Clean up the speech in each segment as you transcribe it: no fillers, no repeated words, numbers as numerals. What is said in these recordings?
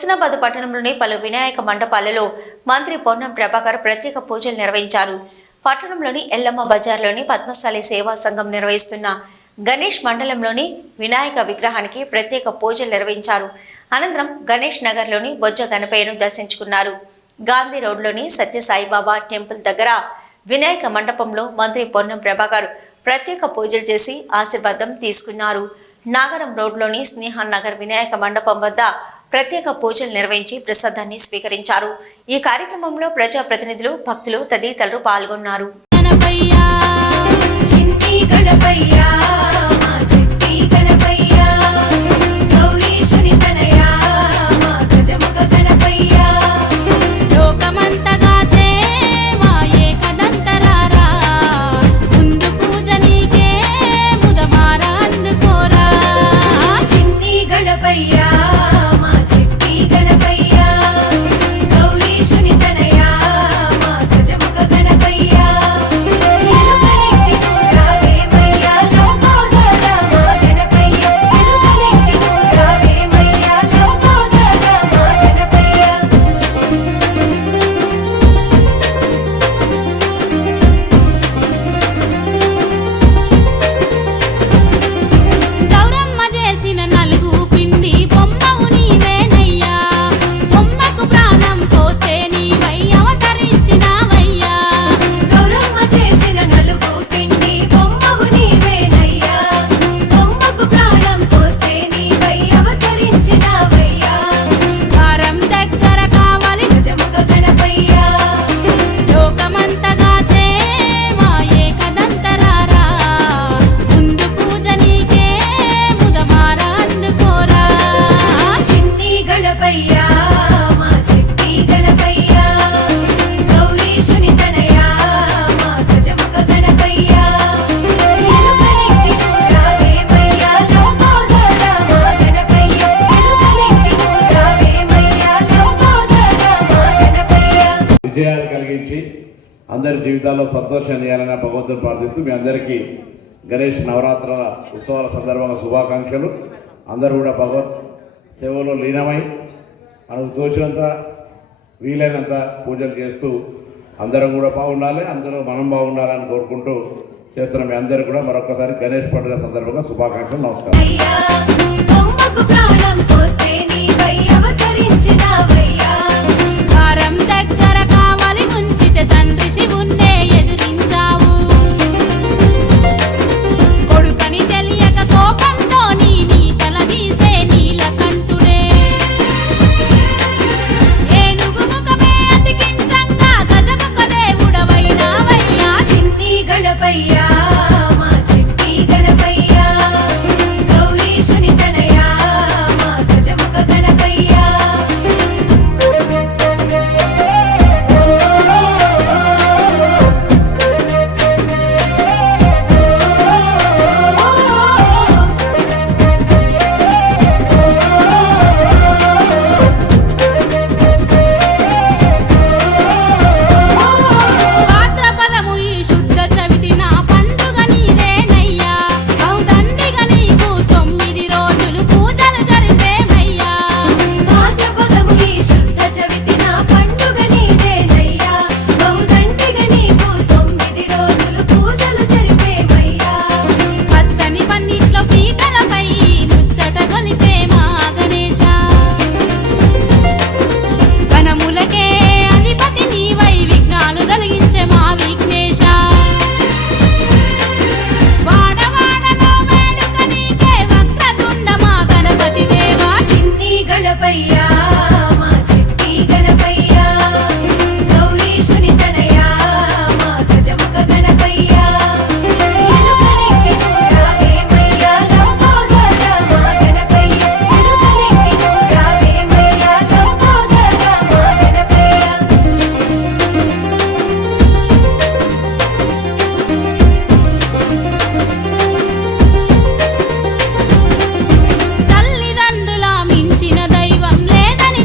హుస్నాబాద్ పట్టణంలోని పలు వినాయక మండపాలలో మంత్రి పొన్నం ప్రభాకర్ ప్రత్యేక పూజలు నిర్వహించారు. పట్టణంలోని ఎల్లమ్మ బజార్లోని పద్మశాలి సేవా సంఘం నిర్వహిస్తున్న గణేష్ మండలంలోని వినాయక విగ్రహానికి ప్రత్యేక పూజలు నిర్వహించారు. అనంతరం గణేష్ నగర్లోని బొజ్జ గణపయ్యను దర్శించుకున్నారు. గాంధీ రోడ్లోని సత్యసాయిబాబా టెంపుల్ దగ్గర వినాయక మండపంలో మంత్రి పొన్నం ప్రభాకర్ ప్రత్యేక పూజలు చేసి ఆశీర్వాదం తీసుకున్నారు. నాగరం రోడ్లోని స్నేహన్ నగర్ వినాయక మండపం వద్ద ప్రత్యేక పూజలు నిర్వహించి ప్రసాదాన్ని స్వీకరించారు. ఈ కార్యక్రమంలో ప్రజాప్రతినిధులు, భక్తులు తదితరులు పాల్గొన్నారు. విజయాలు కలిగించి అందరి జీవితాల్లో సంతోషాన్ని ఇవ్వాలని భగవంతుని ప్రార్థిస్తూ మీ అందరికీ గణేష్ నవరాత్రుల ఉత్సవాల సందర్భంగా శుభాకాంక్షలు. అందరూ కూడా భగవత్ సేవలో లీనమై మనకు తోచినంత వీలైనంత పూజలు చేస్తూ అందరం కూడా బాగుండాలి, అందరూ మనం బాగుండాలని కోరుకుంటూ చేస్తున్న మీ అందరూ కూడా మరొకసారి గణేష్ పండుగ సందర్భంగా శుభాకాంక్షలు. నమస్కారం. తల్లిదండ్రుల మించిన దైవం లేదని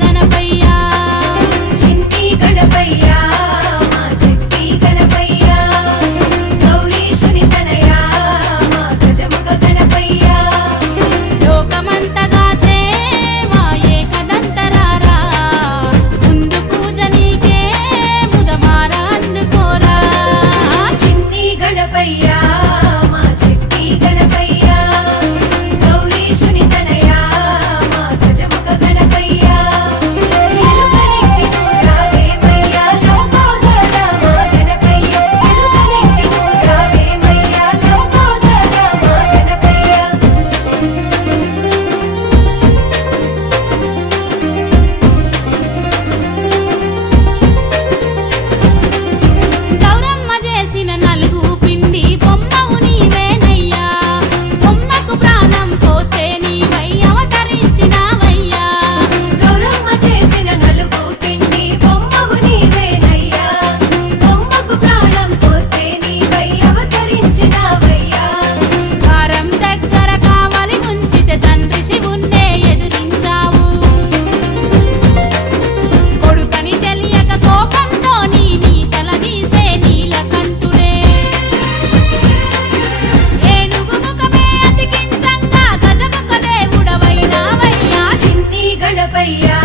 గణపయ్యా చిన్ని గణపయ్యా మా చెట్టి గణపయ్యా గౌరీశుని తనయా మా గజముఖ గణపయ్యా లోకమంతగా చేవా ఏకదంతరారా ముందు పూజ నీకే ముదమారా అందుకోరా చిన్ని గణపయ్యా మా చెట్టి గణపయ్యా గౌరీశుని తనయా మా గజముఖ గణపయ్యా ఎలుకనెక్కి రావేమయ్యా లంబోదర మా గణపయ్యా ఎలుకనెక్కి రావేమయ్యా లంబోదర మా గణపయ్యా గౌరమ్మ చేసిన నలుగు పిండి బొమ్మవు నీవేనయ్యా బొమ్మకు ప్రాణం పోస్తే నీవై అవతరించినావయ్యా గౌరమ్మ చేసిన నలుగు పిండి బొమ్మవు నీవేనయ్యా బొమ్మకు ప్రాణం పోస్తే నీవై అవతరించినావయ్యా వారం దగ్గర కావాలి ఉంచితే తండ్రి శివున్నే ఎదురించావు కొడుకని తెలియక కోపంతో నీ తల తీసే నీలకంఠుడే ఏనుగు ముఖమే అతికించంగా గజముఖ దేవుడవైనావయ్యా చిన్ని గణపయ్యా